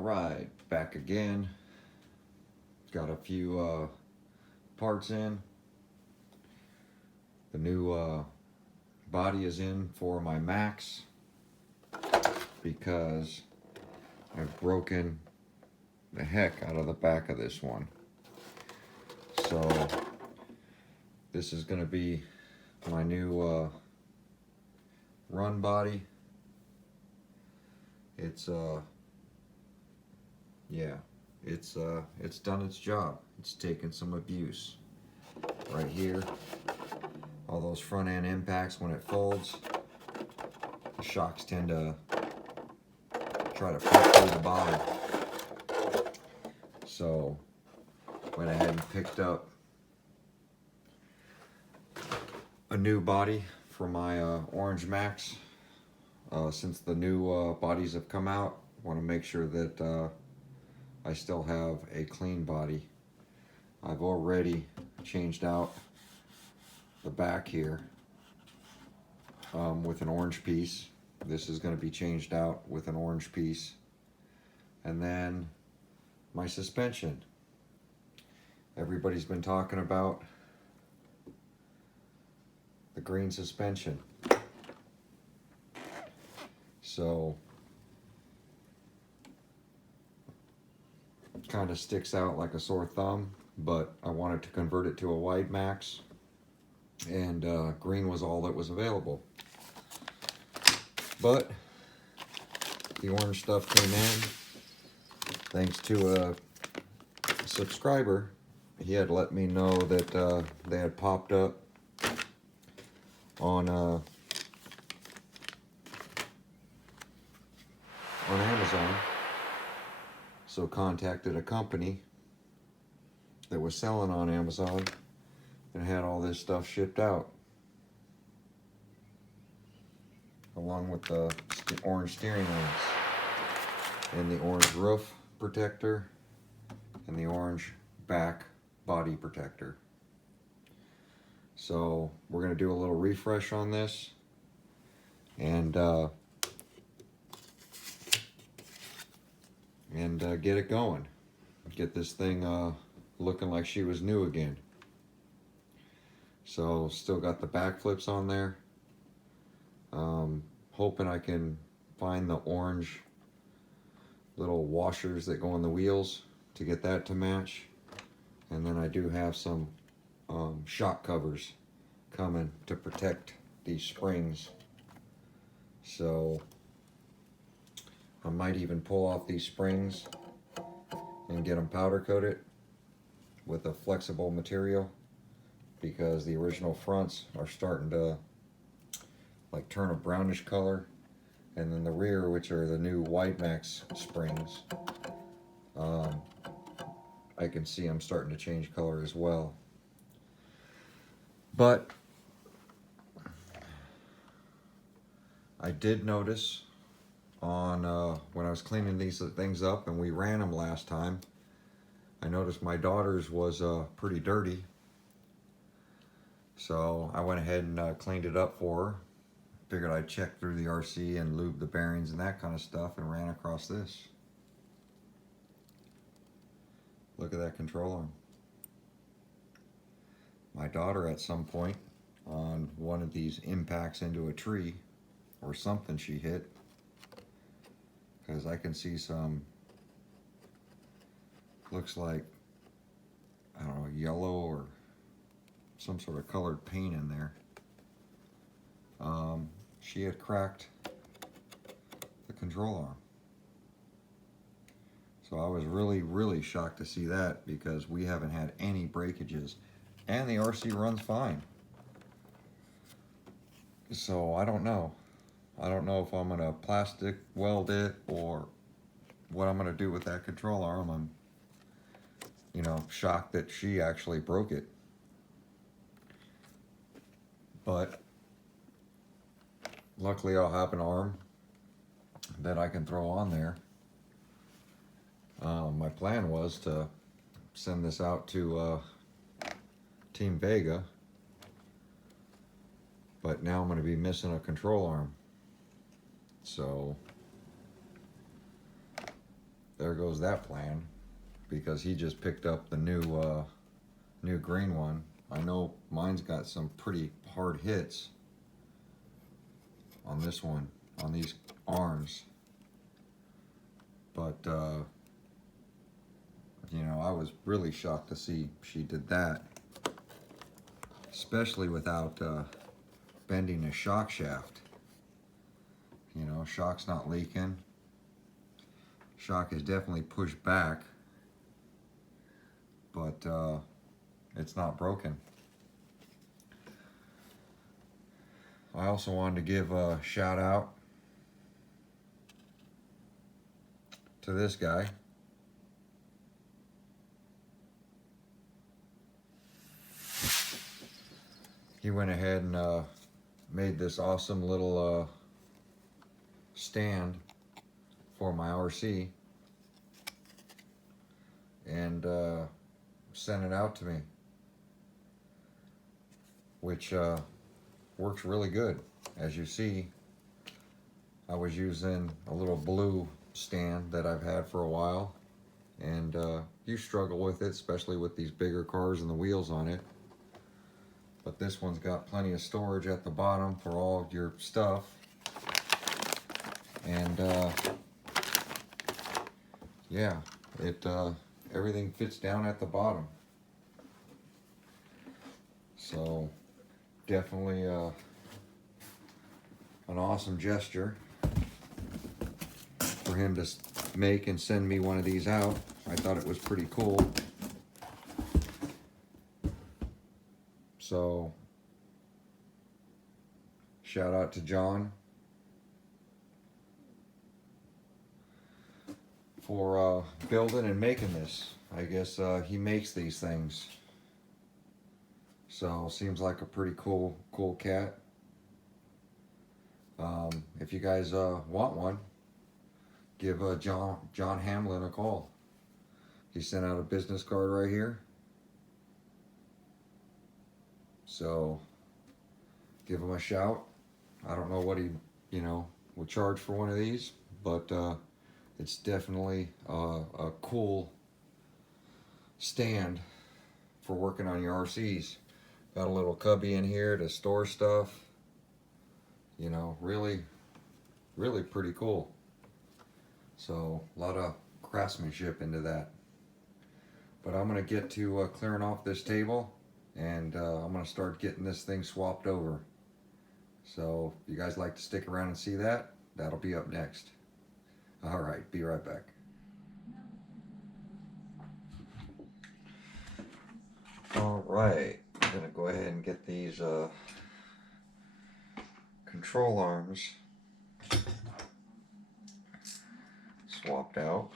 Alright, back again. Got a few parts in. The new body is in for my Max because I've broken the heck out of the back of this one. So this is going to be my new run body. It's it's done its job. It's taken some abuse. Right here, all those front end impacts when it folds, the shocks tend to try to push through the bottom. So went ahead and picked up a new body for my Orange Max. Since the new bodies have come out, I want to make sure that I still have a clean body. I've already changed out the back here with an orange piece. This is going to be changed out with an orange piece. And then my suspension. Everybody's been talking about the green suspension. So it kind of sticks out like a sore thumb, but I wanted to convert it to a widemaxx, and green was all that was available. But the orange stuff came in thanks to a subscriber. He had let me know that they had popped up on Amazon, so contacted a company that was selling on Amazon and had all this stuff shipped out, along with the orange steering wheels and the orange roof protector and the orange back body protector. So we're going to do a little refresh on this and get it going. Get this thing looking like she was new again. So still got the back flips on there. Hoping I can find the orange little washers that go on the wheels to get that to match. And then I do have some shock covers coming to protect these springs. So I might even pull off these springs and get them powder coated with a flexible material, because the original fronts are starting to like turn a brownish color, and then the rear, which are the new widemaxx springs, I can see them starting to change color as well. But I did notice on when I was cleaning these things up and we ran them last time, I noticed my daughter's was pretty dirty. So I went ahead and cleaned it up for her. Figured I'd check through the RC and lube the bearings and that kind of stuff, and ran across this. Look at that control arm. My daughter at some point on one of these impacts into a tree or something she hit, because I can see some, looks like, I don't know, yellow or some sort of colored paint in there. She had cracked the control arm. So I was really shocked to see that, because we haven't had any breakages and the RC runs fine. So I don't know. I don't know if I'm gonna plastic weld it or what I'm gonna do with that control arm. I'm, shocked that she actually broke it. But luckily I'll have an arm that I can throw on there. My plan was to send this out to Team Vega, but now I'm going to be missing a control arm. So there goes that plan, because he just picked up the new green one. I know mine's got some pretty hard hits on this one, on these arms, but you know, I was really shocked to see she did that, especially without bending a shock shaft. You know, shock's not leaking. Shock is definitely pushed back, but it's not broken. I also wanted to give a shout out to this guy. He went ahead and made this awesome little stand for my RC and sent it out to me, which works really good. As you see, I was using a little blue stand that I've had for a while, and you struggle with it, especially with these bigger cars and the wheels on it. But this one's got plenty of storage at the bottom for all of your stuff, and yeah, it everything fits down at the bottom. So definitely an awesome gesture for him to make and send me one of these out. I thought it was pretty cool. So shout out to John for building and making this. I guess he makes these things. So seems like a pretty cool cat. If you guys want one, give John Hamlin a call. He sent out a business card right here. So give him a shout. I don't know what he, would charge for one of these, but it's definitely a cool stand for working on your RCs. Got a little cubby in here to store stuff. You know, really pretty cool. So a lot of craftsmanship into that. But I'm gonna get to clearing off this table, and I'm gonna start getting this thing swapped over. So if you guys like to stick around and see that, that'll be up next. All right, be right back. All right, I'm gonna go ahead and get these control arms swapped out.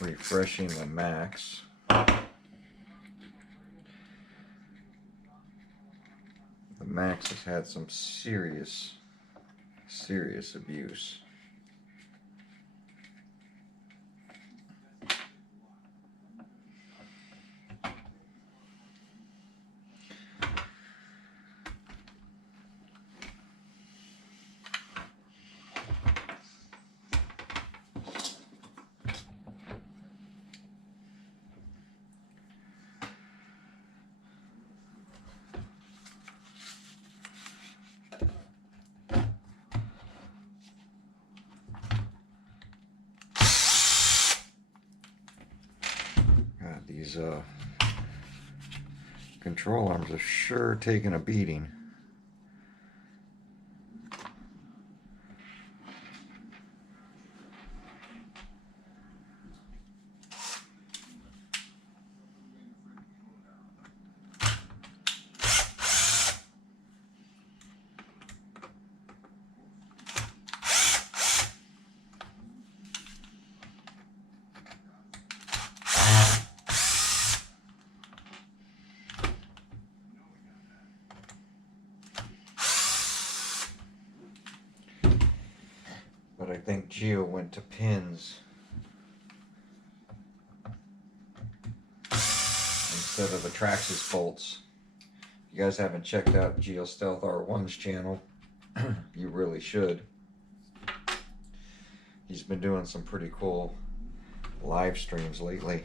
Refreshing the Max. The Max has had some serious abuse. These control arms are sure taking a beating. but I think Gio went to pins instead of the Traxxas bolts. If you guys haven't checked out Geo Stealth R1's channel, you really should. He's been doing some pretty cool live streams lately.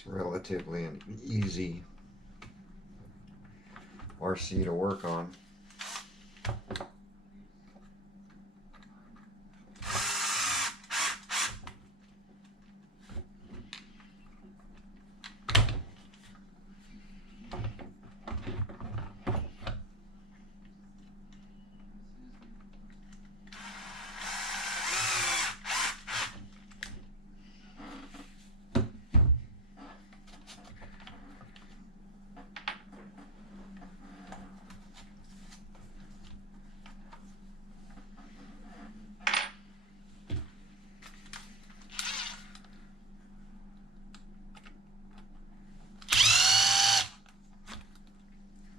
It's relatively an easy RC to work on.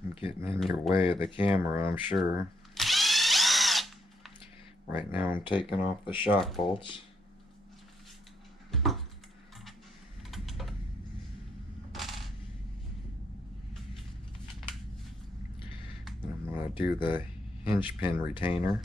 I'm getting in your way of the camera, I'm sure. Right now I'm taking off the shock bolts. I'm going to do the hinge pin retainer.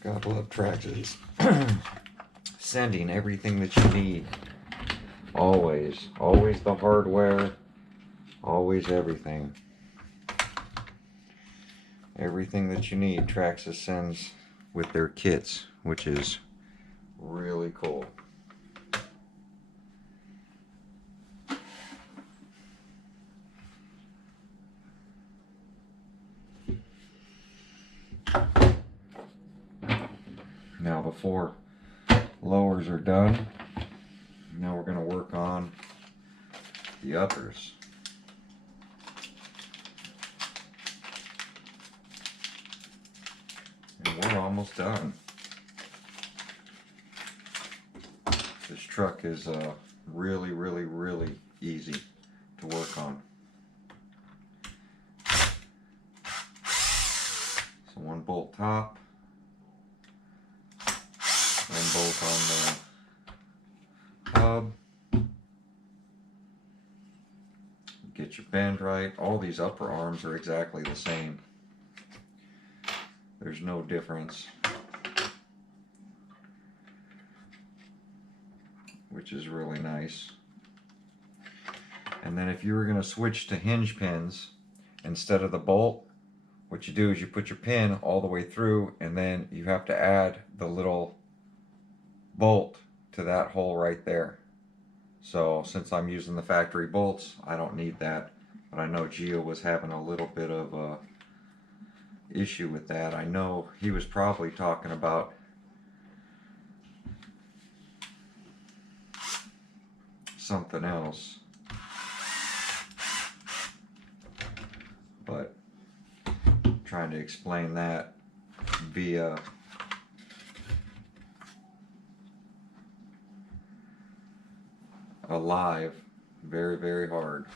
God love Traxxas. Sending everything that you need. Always. Always the hardware. Always everything. Everything that you need, Traxxas sends with their kits, which is really cool. Now before lowers are done, now we're going to work on the uppers. And we're almost done. This truck is really, really, really easy to work on. So one bolt top, one bolt on the hub. Get your bend right. All these upper arms are exactly the same. There's no difference, which is really nice. And then if you were going to switch to hinge pins instead of the bolt, what you do is you put your pin all the way through, and then you have to add the little bolt to that hole right there. So since I'm using the factory bolts, I don't need that. But I know Gio was having a little bit of a issue with that. I know he was probably talking about something else, but trying to explain that via a live, very, very hard.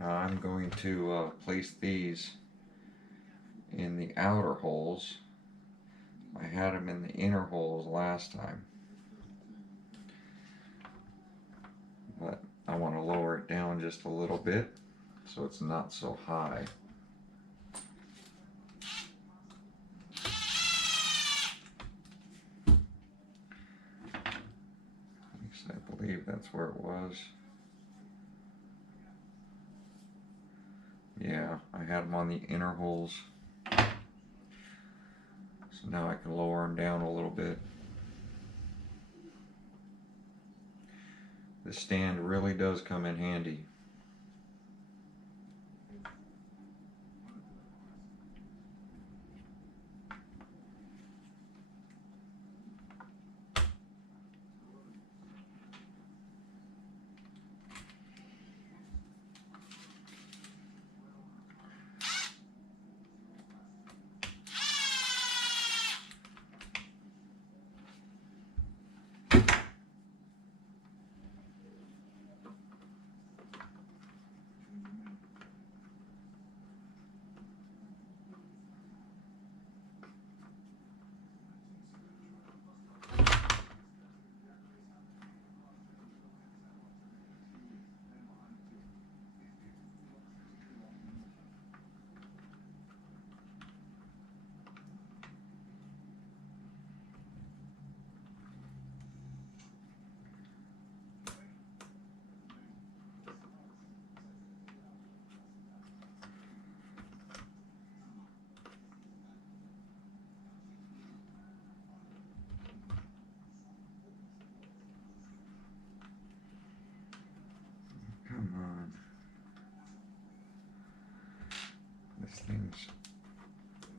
Now I'm going to place these in the outer holes. I had them in the inner holes last time, but I want to lower it down just a little bit so it's not so high. I believe that's where it was. Yeah, I had them on the inner holes. So now I can lower them down a little bit. The stand really does come in handy.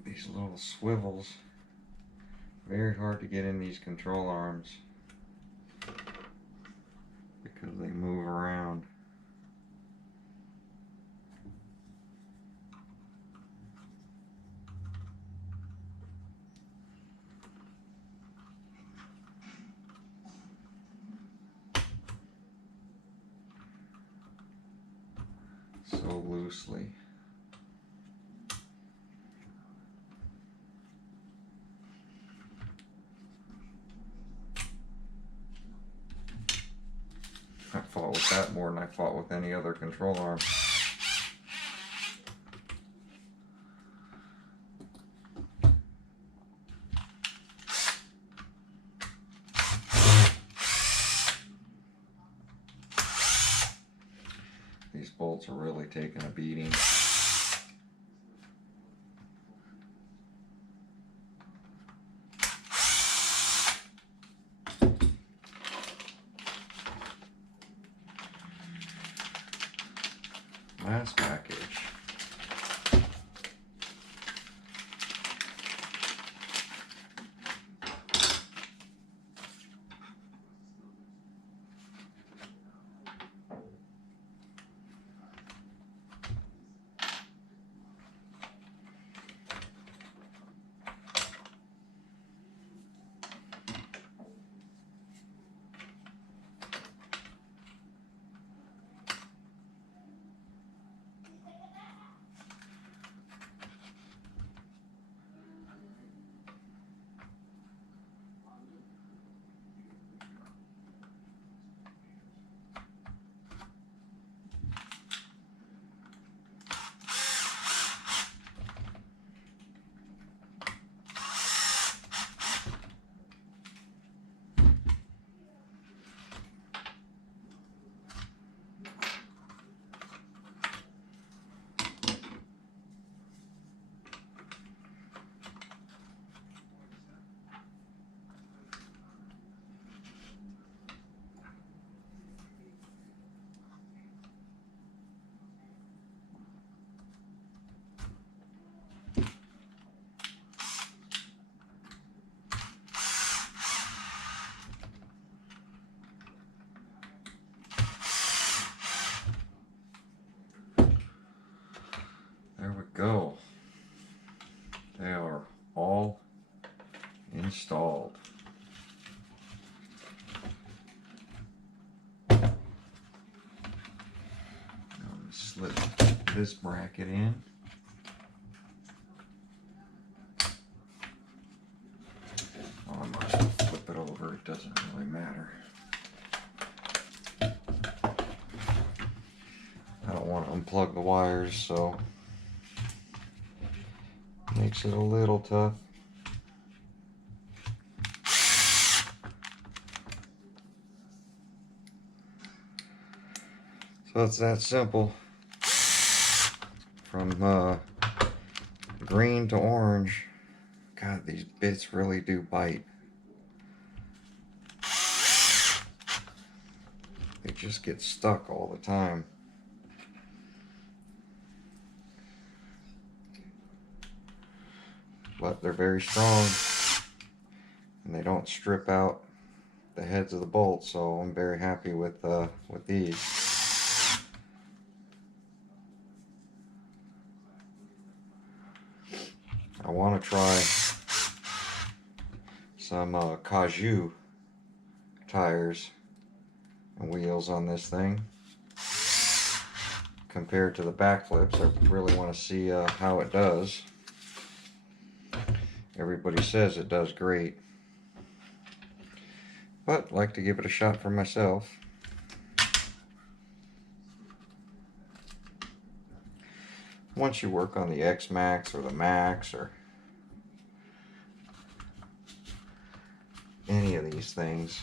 These little swivels, very hard to get in these control arms because they move around. So loosely. I fought with that more than I fought with any other control arm. These bolts are really taking a beating. Last package. There we go. They are all installed. Now I'm going to slip this bracket in. Oh, I might as well flip it over, it doesn't really matter. I don't want to unplug the wires, so makes it a little tough. So it's that simple. From green to orange. God, these bits really do bite. They just get stuck all the time. But they're very strong and they don't strip out the heads of the bolts, so I'm very happy with these. I want to try some Caju tires and wheels on this thing compared to the backflips. I really want to see how it does. Everybody says it does great, but I'd like to give it a shot for myself. Once you work on the X Max or the Max or any of these things,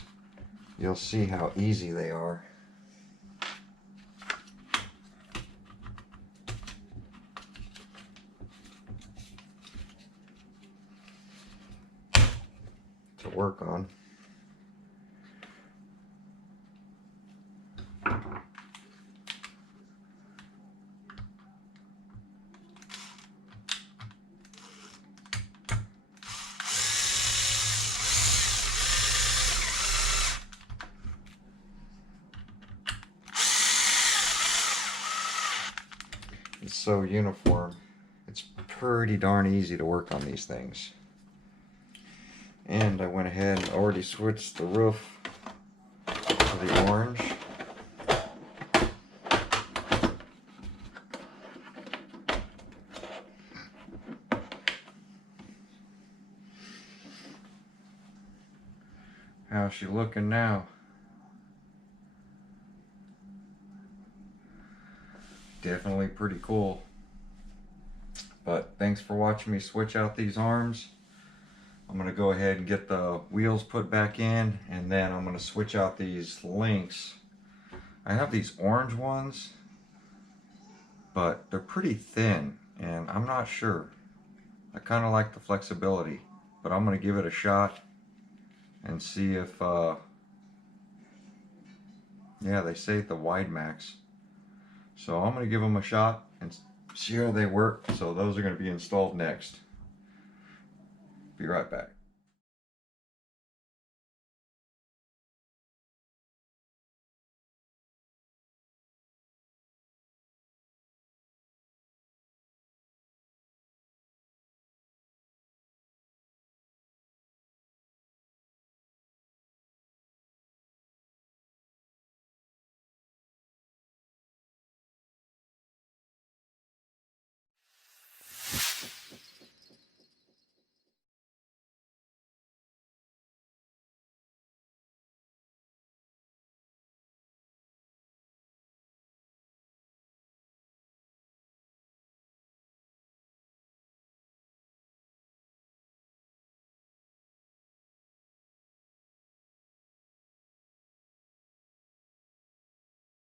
you'll see how easy they are. To work on. It's so uniform. It's pretty darn easy to work on these things. And I went ahead and already switched the roof to the orange. How's she looking now? Definitely pretty cool. But thanks for watching me switch out these arms. I'm going to go ahead and get the wheels put back in, and then I'm going to switch out these links. I have these orange ones, but they're pretty thin, and I'm not sure. I kind of like the flexibility, but I'm going to give it a shot and see if, yeah, they say the widemaxx. So I'm going to give them a shot and see how they work. So those are going to be installed next. Be right back.